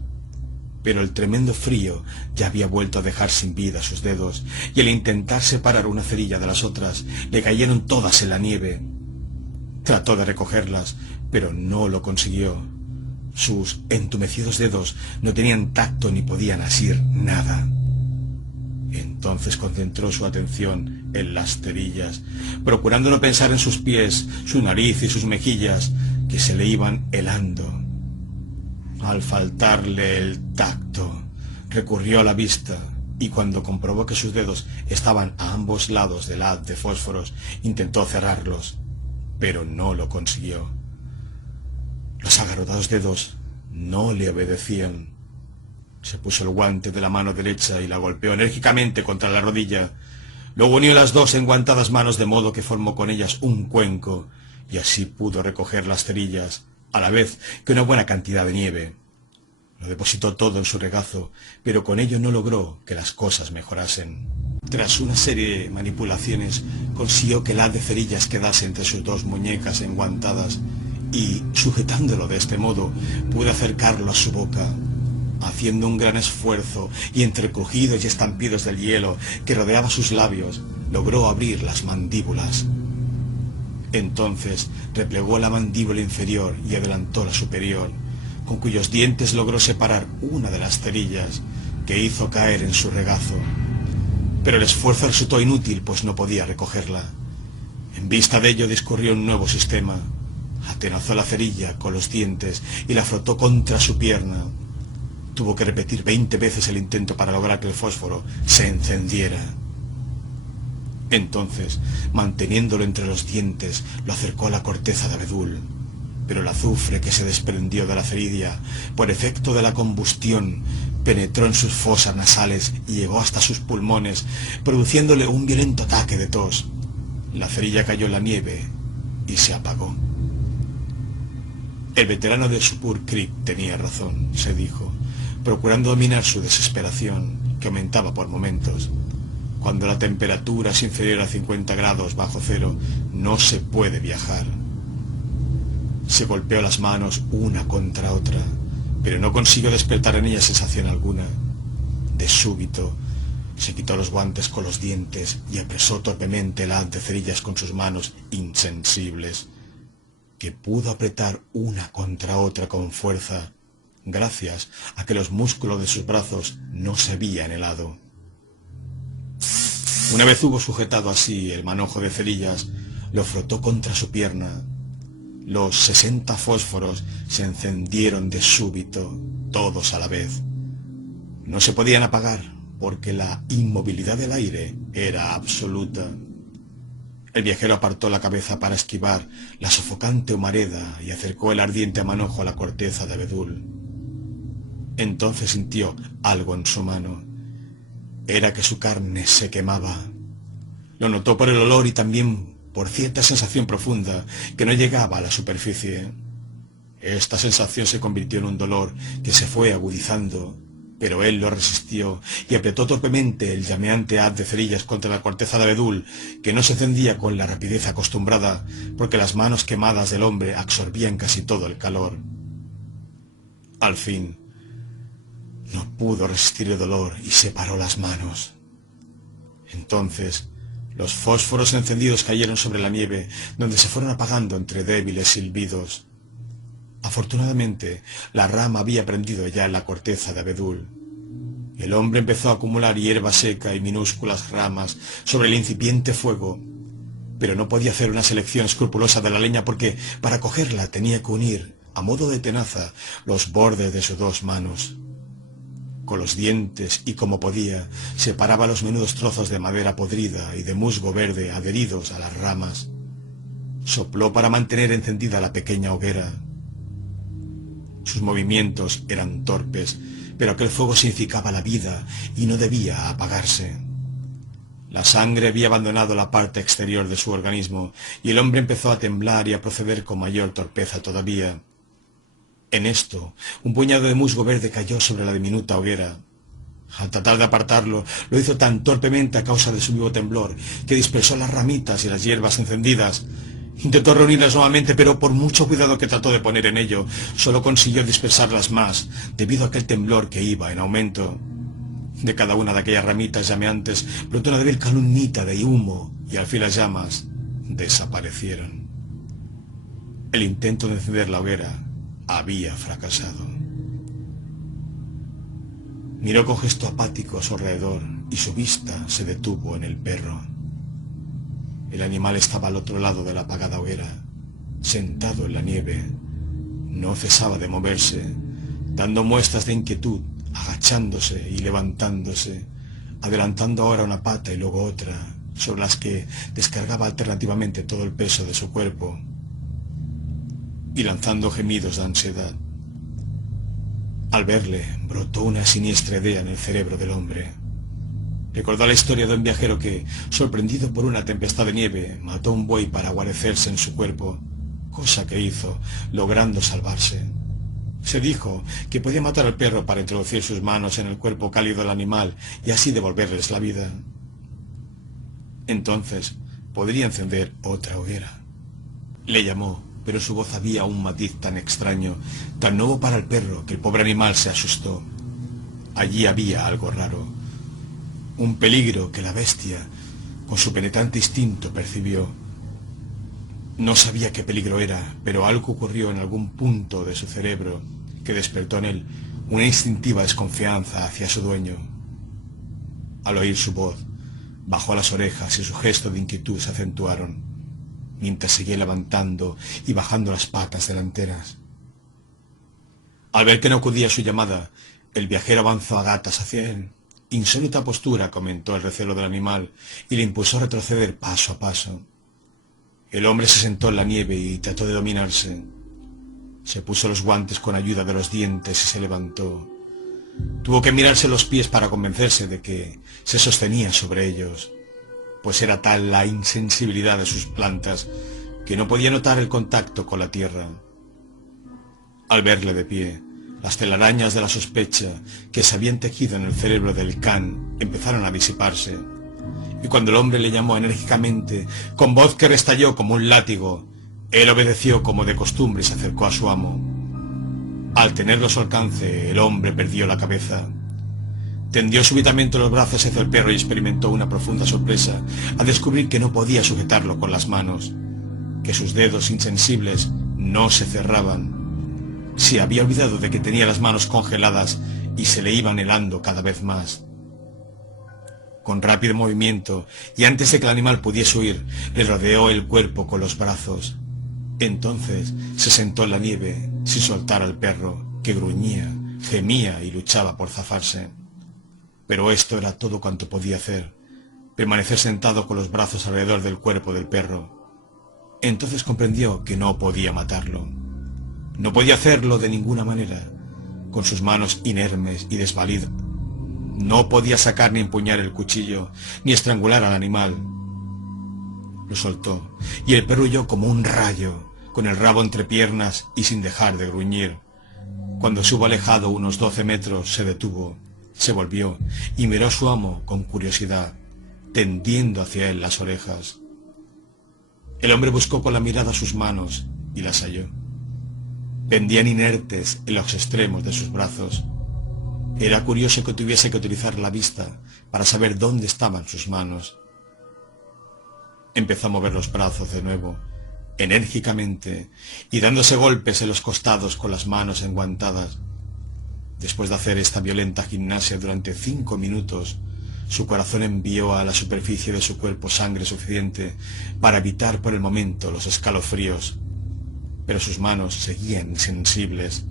pero el tremendo frío ya había vuelto a dejar sin vida sus dedos, y al intentar separar una cerilla de las otras, le cayeron todas en la nieve. Trató de recogerlas, pero no lo consiguió. Sus entumecidos dedos no tenían tacto ni podían asir nada. Entonces concentró su atención en las cerillas, procurando no pensar en sus pies, su nariz y sus mejillas, que se le iban helando. Al faltarle el tacto, recurrió a la vista, y cuando comprobó que sus dedos estaban a ambos lados del haz de fósforos, intentó cerrarlos, pero no lo consiguió. Los agarrotados dedos no le obedecían. Se puso el guante de la mano derecha y la golpeó enérgicamente contra la rodilla. Luego unió las dos enguantadas manos de modo que formó con ellas un cuenco, y así pudo recoger las cerillas, a la vez que una buena cantidad de nieve. Lo depositó todo en su regazo, pero con ello no logró que las cosas mejorasen. Tras una serie de manipulaciones, consiguió que el haz de cerillas quedase entre sus dos muñecas enguantadas, y, sujetándolo de este modo, pudo acercarlo a su boca. Haciendo un gran esfuerzo, y entre crujidos y estampidos del hielo que rodeaba sus labios, logró abrir las mandíbulas. Entonces replegó la mandíbula inferior y adelantó la superior, con cuyos dientes logró separar una de las cerillas, que hizo caer en su regazo. Pero el esfuerzo resultó inútil, pues no podía recogerla. En vista de ello discurrió un nuevo sistema. Atenazó la cerilla con los dientes y la frotó contra su pierna. Tuvo que repetir 20 veces el intento para lograr que el fósforo se encendiera. Entonces, manteniéndolo entre los dientes, lo acercó a la corteza de abedul, pero el azufre que se desprendió de la cerilla, por efecto de la combustión, penetró en sus fosas nasales y llegó hasta sus pulmones, produciéndole un violento ataque de tos. La cerilla cayó en la nieve y se apagó. El veterano de Supur Creek tenía razón, se dijo, procurando dominar su desesperación, que aumentaba por momentos. Cuando la temperatura es inferior a 50 grados bajo cero, no se puede viajar. Se golpeó las manos una contra otra, pero no consiguió despertar en ella sensación alguna. De súbito, se quitó los guantes con los dientes y apresó torpemente el haz de cerillas con sus manos insensibles. que pudo apretar una contra otra con fuerza, gracias a que los músculos de sus brazos no se habían helado. Una vez hubo sujetado así el manojo de cerillas, lo frotó contra su pierna. Los 60 fósforos se encendieron de súbito, todos a la vez. No se podían apagar, porque la inmovilidad del aire era absoluta. El viajero apartó la cabeza para esquivar la sofocante humareda y acercó el ardiente manojo a la corteza de abedul. Entonces sintió algo en su mano. Era que su carne se quemaba. Lo notó por el olor y también por cierta sensación profunda que no llegaba a la superficie. Esta sensación se convirtió en un dolor que se fue agudizando, pero él lo resistió y apretó torpemente el llameante haz de cerillas contra la corteza de abedul, que no se encendía con la rapidez acostumbrada, porque las manos quemadas del hombre absorbían casi todo el calor. Al fin, no pudo resistir el dolor y separó las manos. Entonces, los fósforos encendidos cayeron sobre la nieve, donde se fueron apagando entre débiles silbidos. Afortunadamente, la rama había prendido ya en la corteza de abedul. El hombre empezó a acumular hierba seca y minúsculas ramas sobre el incipiente fuego, pero no podía hacer una selección escrupulosa de la leña porque para cogerla tenía que unir, a modo de tenaza, los bordes de sus dos manos. Con los dientes y como podía, separaba los menudos trozos de madera podrida y de musgo verde adheridos a las ramas. Sopló para mantener encendida la pequeña hoguera. Sus movimientos eran torpes, pero aquel fuego significaba la vida y no debía apagarse. La sangre había abandonado la parte exterior de su organismo y el hombre empezó a temblar y a proceder con mayor torpeza todavía. En esto, un puñado de musgo verde cayó sobre la diminuta hoguera. Al tratar de apartarlo, lo hizo tan torpemente a causa de su vivo temblor, que dispersó las ramitas y las hierbas encendidas. Intentó reunirlas nuevamente, pero por mucho cuidado que trató de poner en ello, solo consiguió dispersarlas más, debido a aquel temblor que iba en aumento. De cada una de aquellas ramitas llameantes brotó una débil calumnita de humo, y al fin las llamas desaparecieron. El intento de encender la hoguera había fracasado. Miró con gesto apático a su alrededor y su vista se detuvo en el perro. El animal estaba al otro lado de la apagada hoguera, sentado en la nieve. No cesaba de moverse, dando muestras de inquietud, agachándose y levantándose, adelantando ahora una pata y luego otra, sobre las que descargaba alternativamente todo el peso de su cuerpo, y lanzando gemidos de ansiedad. Al verle, brotó una siniestra idea en el cerebro del hombre. Recordó la historia de un viajero que, sorprendido por una tempestad de nieve, mató a un buey para guarecerse en su cuerpo, cosa que hizo, logrando salvarse. Se dijo que podía matar al perro para introducir sus manos en el cuerpo cálido del animal y así devolverles la vida. Entonces, podría encender otra hoguera. Le llamó, pero su voz había un matiz tan extraño, tan nuevo para el perro, que el pobre animal se asustó. Allí había algo raro, un peligro que la bestia, con su penetrante instinto, percibió. No sabía qué peligro era, pero algo ocurrió en algún punto de su cerebro que despertó en él una instintiva desconfianza hacia su dueño. Al oír su voz, bajó las orejas y su gesto de inquietud se acentuaron, mientras seguía levantando y bajando las patas delanteras. Al ver que no acudía a su llamada, el viajero avanzó a gatas hacia él. Insólita postura, comentó el recelo del animal, y le impulsó a retroceder paso a paso. El hombre se sentó en la nieve y trató de dominarse. Se puso los guantes con ayuda de los dientes y se levantó. Tuvo que mirarse los pies para convencerse de que se sostenía sobre ellos, pues era tal la insensibilidad de sus plantas que no podía notar el contacto con la tierra. Al verle de pie, las telarañas de la sospecha que se habían tejido en el cerebro del can empezaron a disiparse, y cuando el hombre le llamó enérgicamente, con voz que restalló como un látigo, él obedeció como de costumbre y se acercó a su amo. Al tenerlo a su alcance, el hombre perdió la cabeza. Tendió súbitamente los brazos hacia el perro y experimentó una profunda sorpresa al descubrir que no podía sujetarlo con las manos, que sus dedos insensibles no se cerraban. Se había olvidado de que tenía las manos congeladas y se le iban helando cada vez más. Con rápido movimiento, y antes de que el animal pudiese huir, le rodeó el cuerpo con los brazos. Entonces se sentó en la nieve sin soltar al perro, que gruñía, gemía y luchaba por zafarse. Pero esto era todo cuanto podía hacer, permanecer sentado con los brazos alrededor del cuerpo del perro. Entonces comprendió que no podía matarlo. No podía hacerlo de ninguna manera, con sus manos inermes y desvalidas. No podía sacar ni empuñar el cuchillo, ni estrangular al animal. Lo soltó, y el perro huyó como un rayo, con el rabo entre piernas y sin dejar de gruñir. Cuando se hubo alejado unos 12 metros, se detuvo, se volvió y miró a su amo con curiosidad, tendiendo hacia él las orejas. El hombre buscó con la mirada sus manos y las halló. Pendían inertes en los extremos de sus brazos. Era curioso que tuviese que utilizar la vista para saber dónde estaban sus manos. Empezó a mover los brazos de nuevo, enérgicamente, y dándose golpes en los costados con las manos enguantadas. Después de hacer esta violenta gimnasia durante 5 minutos, su corazón envió a la superficie de su cuerpo sangre suficiente para evitar por el momento los escalofríos, pero sus manos seguían insensibles.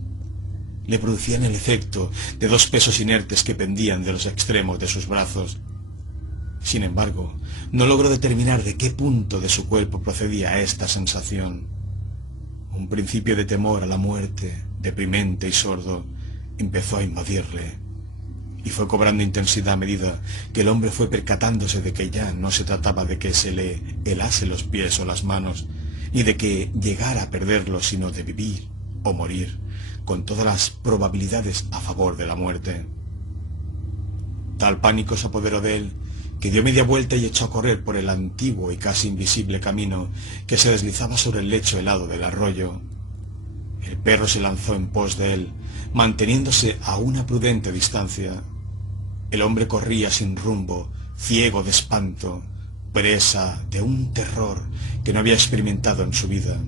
Le producían el efecto de 2 pesos inertes que pendían de los extremos de sus brazos. Sin embargo, no logró determinar de qué punto de su cuerpo procedía esta sensación. Un principio de temor a la muerte, deprimente y sordo, empezó a invadirle, y fue cobrando intensidad a medida que el hombre fue percatándose de que ya no se trataba de que se le helase los pies o las manos, ni de que llegara a perderlos, sino de vivir o morir, con todas las probabilidades a favor de la muerte. Tal pánico se apoderó de él, que dio media vuelta y echó a correr por el antiguo y casi invisible camino que se deslizaba sobre el lecho helado del arroyo. El perro se lanzó en pos de él, manteniéndose a una prudente distancia. El hombre corría sin rumbo, ciego de espanto, presa de un terror que no había experimentado en su vida.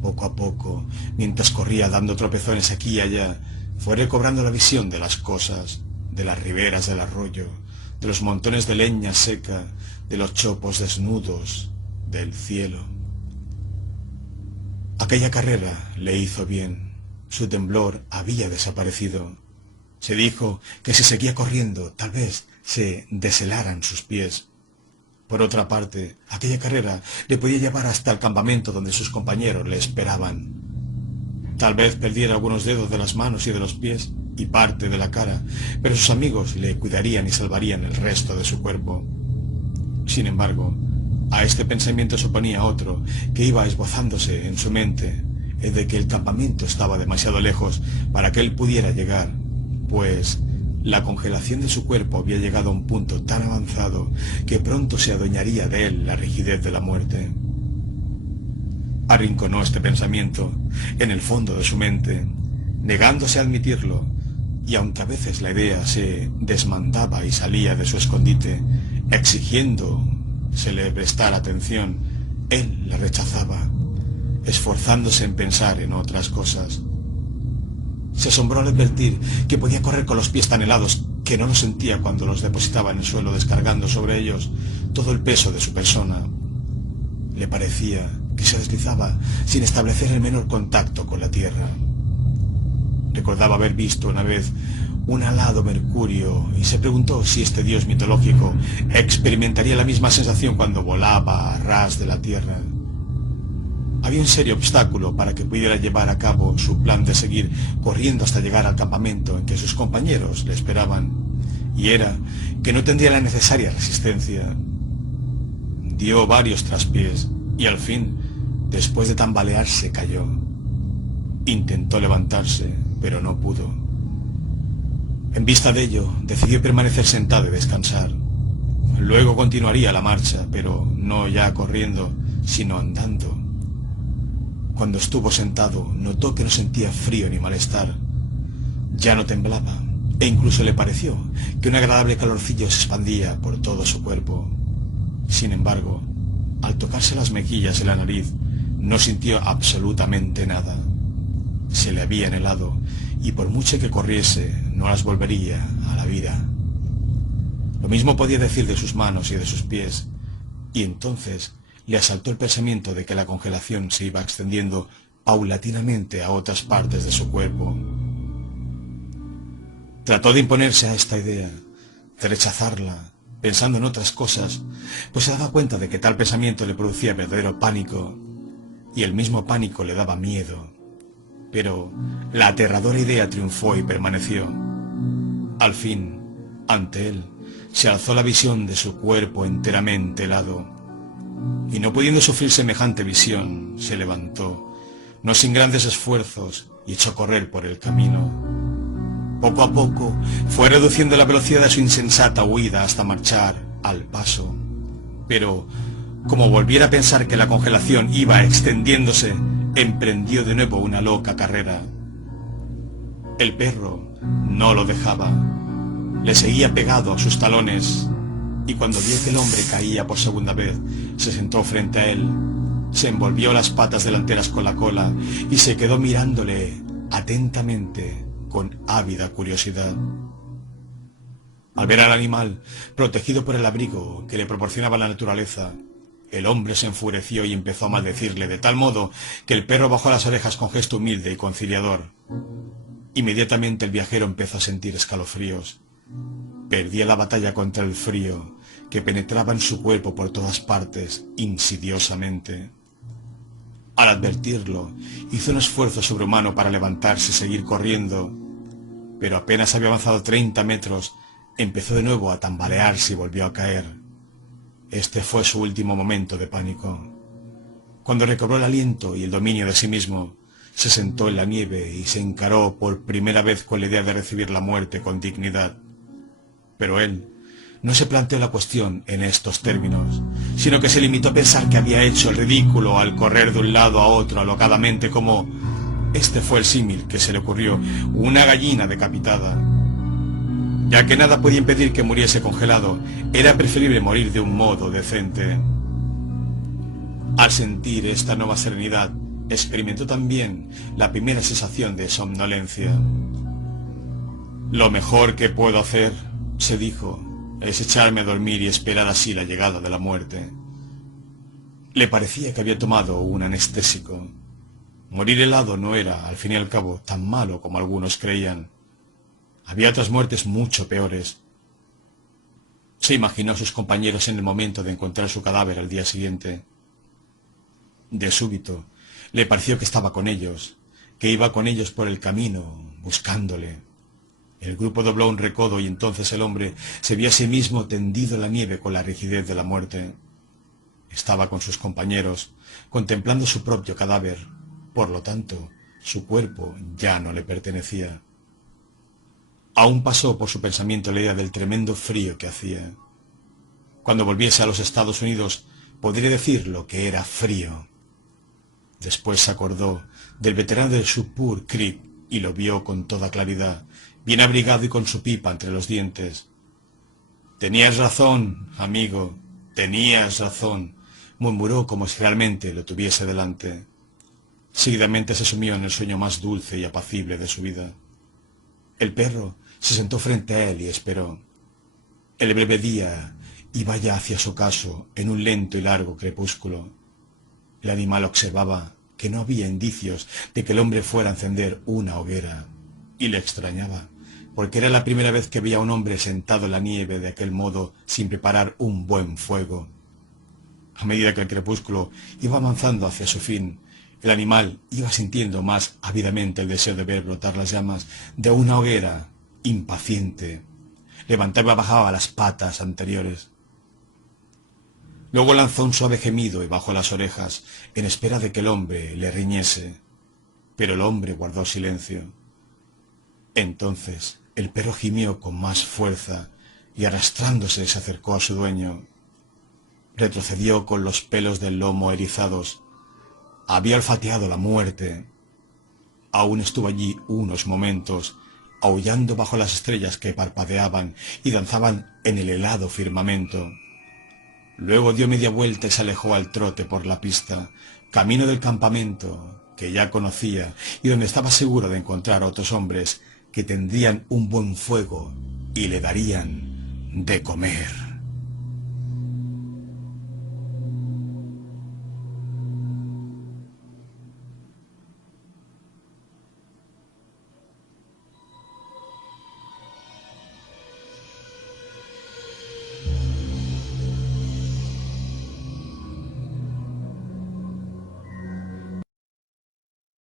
Poco a poco, mientras corría dando tropezones aquí y allá, fue recobrando la visión de las cosas, de las riberas del arroyo, de los montones de leña seca, de los chopos desnudos, del cielo. Aquella carrera le hizo bien. Su temblor había desaparecido. Se dijo que si seguía corriendo, tal vez se deshelaran sus pies. Por otra parte, aquella carrera le podía llevar hasta el campamento donde sus compañeros le esperaban. Tal vez perdiera algunos dedos de las manos y de los pies y parte de la cara, pero sus amigos le cuidarían y salvarían el resto de su cuerpo. Sin embargo, a este pensamiento se oponía otro que iba esbozándose en su mente, el de que el campamento estaba demasiado lejos para que él pudiera llegar, pues la congelación de su cuerpo había llegado a un punto tan avanzado que pronto se adueñaría de él la rigidez de la muerte. Arrinconó este pensamiento en el fondo de su mente, negándose a admitirlo, y aunque a veces la idea se desmandaba y salía de su escondite, exigiendo se le prestara atención, él la rechazaba, esforzándose en pensar en otras cosas. Se asombró al advertir que podía correr con los pies tan helados que no los sentía cuando los depositaba en el suelo, descargando sobre ellos todo el peso de su persona. Le parecía que se deslizaba sin establecer el menor contacto con la tierra. Recordaba haber visto una vez un alado mercurio y se preguntó si este dios mitológico experimentaría la misma sensación cuando volaba a ras de la tierra. Había un serio obstáculo para que pudiera llevar a cabo su plan de seguir corriendo hasta llegar al campamento en que sus compañeros le esperaban, y era que no tendría la necesaria resistencia. Dio varios traspiés y al fin, después de tambalearse, cayó. Intentó levantarse, pero no pudo. En vista de ello, decidió permanecer sentado y descansar. Luego continuaría la marcha, pero no ya corriendo, sino andando. Cuando estuvo sentado, notó que no sentía frío ni malestar. Ya no temblaba, e incluso le pareció que un agradable calorcillo se expandía por todo su cuerpo. Sin embargo, al tocarse las mejillas y la nariz, no sintió absolutamente nada. Se le habían helado, y por mucho que corriese, no las volvería a la vida. Lo mismo podía decir de sus manos y de sus pies, y entonces le asaltó el pensamiento de que la congelación se iba extendiendo paulatinamente a otras partes de su cuerpo. Trató de imponerse a esta idea, de rechazarla, pensando en otras cosas, pues se daba cuenta de que tal pensamiento le producía verdadero pánico, y el mismo pánico le daba miedo. Pero la aterradora idea triunfó y permaneció. Al fin, ante él, se alzó la visión de su cuerpo enteramente helado, y no pudiendo sufrir semejante visión, se levantó, no sin grandes esfuerzos, y echó a correr por el camino. Poco a poco fue reduciendo la velocidad de su insensata huida hasta marchar al paso. Pero, como volviera a pensar que la congelación iba extendiéndose, emprendió de nuevo una loca carrera. El perro no lo dejaba. Le seguía pegado a sus talones, y cuando vio que el hombre caía por segunda vez, se sentó frente a él, se envolvió las patas delanteras con la cola y se quedó mirándole atentamente con ávida curiosidad. Al ver al animal, protegido por el abrigo que le proporcionaba la naturaleza, el hombre se enfureció y empezó a maldecirle de tal modo que el perro bajó las orejas con gesto humilde y conciliador. Inmediatamente el viajero empezó a sentir escalofríos. Perdía la batalla contra el frío, que penetraba en su cuerpo por todas partes, insidiosamente. Al advertirlo, hizo un esfuerzo sobrehumano para levantarse y seguir corriendo, pero apenas había avanzado 30 metros, empezó de nuevo a tambalearse y volvió a caer. Este fue su último momento de pánico. Cuando recobró el aliento y el dominio de sí mismo, se sentó en la nieve y se encaró por primera vez con la idea de recibir la muerte con dignidad. Pero él no se planteó la cuestión en estos términos, sino que se limitó a pensar que había hecho el ridículo al correr de un lado a otro alocadamente como, este fue el símil que se le ocurrió, una gallina decapitada. Ya que nada podía impedir que muriese congelado, era preferible morir de un modo decente. Al sentir esta nueva serenidad, experimentó también la primera sensación de somnolencia. Lo mejor que puedo hacer, se dijo, es echarme a dormir y esperar así la llegada de la muerte. Le parecía que había tomado un anestésico. Morir helado no era, al fin y al cabo, tan malo como algunos creían. Había otras muertes mucho peores. Se imaginó a sus compañeros en el momento de encontrar su cadáver al día siguiente. De súbito, le pareció que estaba con ellos, que iba con ellos por el camino, buscándole. El grupo dobló un recodo y entonces el hombre se vio a sí mismo tendido en la nieve con la rigidez de la muerte. Estaba con sus compañeros, contemplando su propio cadáver. Por lo tanto, su cuerpo ya no le pertenecía. Aún pasó por su pensamiento la idea del tremendo frío que hacía. Cuando volviese a los Estados Unidos, podría decir lo que era frío. Después se acordó del veterano del Suppur Creek y lo vio con toda claridad, bien abrigado y con su pipa entre los dientes. «Tenías razón, amigo, tenías razón», murmuró como si realmente lo tuviese delante. Seguidamente se sumió en el sueño más dulce y apacible de su vida. El perro se sentó frente a él y esperó. El breve día iba ya hacia su ocaso en un lento y largo crepúsculo. El animal observaba que no había indicios de que el hombre fuera a encender una hoguera, y le extrañaba, porque era la primera vez que veía a un hombre sentado en la nieve de aquel modo sin preparar un buen fuego. A medida que el crepúsculo iba avanzando hacia su fin, el animal iba sintiendo más ávidamente el deseo de ver brotar las llamas de una hoguera, impaciente. Levantaba y bajaba las patas anteriores. Luego lanzó un suave gemido y bajó las orejas, en espera de que el hombre le riñese. Pero el hombre guardó silencio. Entonces el perro gimió con más fuerza y arrastrándose se acercó a su dueño. Retrocedió con los pelos del lomo erizados. Había olfateado la muerte. Aún estuvo allí unos momentos, aullando bajo las estrellas que parpadeaban y danzaban en el helado firmamento. Luego dio media vuelta y se alejó al trote por la pista, camino del campamento que ya conocía y donde estaba seguro de encontrar a otros hombres que tendrían un buen fuego y le darían de comer.